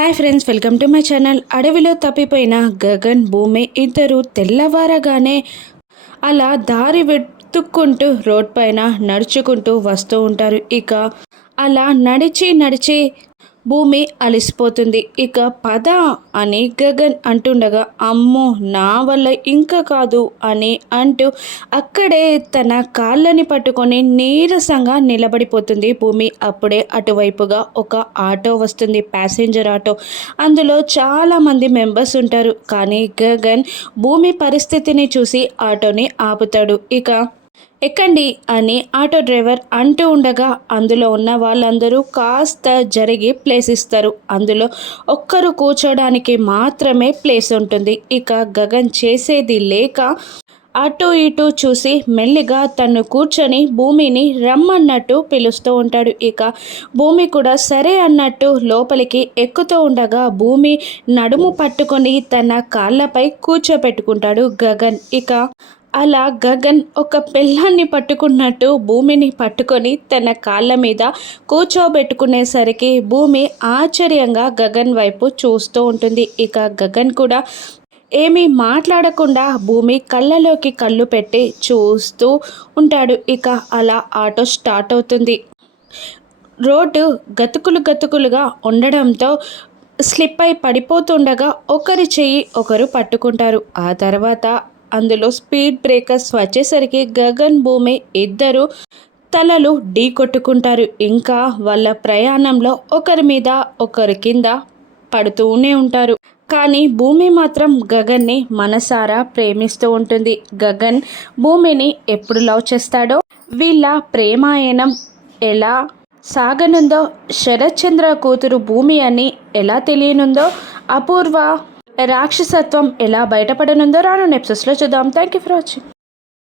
Hi friends, welcome to my channel. అడవిలో తప్పిపోయిన గగన్, భూమి ఇద్దరు తెల్లవారగానే అలా దారి వెతుక్కుంటూ రోడ్ పైన నడుచుకుంటూ వస్తూ ఉంటారు. ఇక అలా నడిచి భూమి అలసిపోతుంది. ఇక పద అని గగన్ అంటుండగా, అమ్మో నా వల్ల ఇంకా కాదు అని అంటూ అక్కడే తన కాళ్ళని పట్టుకొని నీరసంగా నిలబడిపోతుంది భూమి. అప్పుడే అటువైపుగా ఒక ఆటో వస్తుంది, ప్యాసింజర్ ఆటో. అందులో చాలామంది మెంబర్స్ ఉంటారు. కానీ గగన్ భూమి పరిస్థితిని చూసి ఆటోని ఆపుతాడు. ఇక ఎక్కండి అని ఆటో డ్రైవర్ అంటూ ఉండగా అందులో ఉన్న వాళ్ళందరూ కాస్త జరిగి ప్లేస్ ఇస్తారు. అందులో ఒక్కరు కూర్చోడానికి మాత్రమే ప్లేస్ ఉంటుంది. ఇక గగన్ చేసేది లేక అటు ఇటు చూసి మెల్లిగా తను కూర్చొని భూమిని రమ్మన్నట్టు పిలుస్తూ ఉంటాడు. ఇక భూమి కూడా సరే అన్నట్టు లోపలికి ఎక్కుతూ ఉండగా భూమి నడుము పట్టుకొని తన కాళ్ళపై కూర్చోపెట్టుకుంటాడు గగన్. ఇక అలా గగన్ ఒక పిల్లాన్ని పట్టుకున్నట్టు భూమిని పట్టుకొని తన కాళ్ళ మీద కూర్చోబెట్టుకునేసరికి భూమి ఆశ్చర్యంగా గగన్ వైపు చూస్తూ ఉంటుంది. ఇక గగన్ కూడా ఏమీ మాట్లాడకుండా భూమి కళ్ళలోకి కళ్ళు పెట్టి చూస్తూ ఉంటాడు. ఇక అలా ఆటో స్టార్ట్ అవుతుంది. రోడ్డు గతుకులుగా ఉండడంతో స్లిప్ అయి పడిపోతుండగా ఒకరి చెయ్యి ఒకరు పట్టుకుంటారు. ఆ తర్వాత అందులో స్పీడ్ బ్రేకర్స్ వచ్చేసరికి గగన్, భూమి ఇద్దరు తలలు ఢీ కొట్టుకుంటారు. ఇంకా వాళ్ళ ప్రయాణంలో ఒకరి మీద ఒకరి కింద పడుతూనే ఉంటారు. కానీ భూమి మాత్రం గగన్ని మనసారా ప్రేమిస్తూ ఉంటుంది. గగన్ భూమిని ఎప్పుడు లవ్ చేస్తాడో, వీళ్ళ ప్రేమాయణం ఎలా సాగనుందో, శరత్చంద్ర కూతురు భూమి అని ఎలా తెలియనుందో, అపూర్వ రాక్షసత్వం ఎలా బయటపడనుందో రాను ఎపిసోడ్స్లో చూద్దాం. Thank you for watching.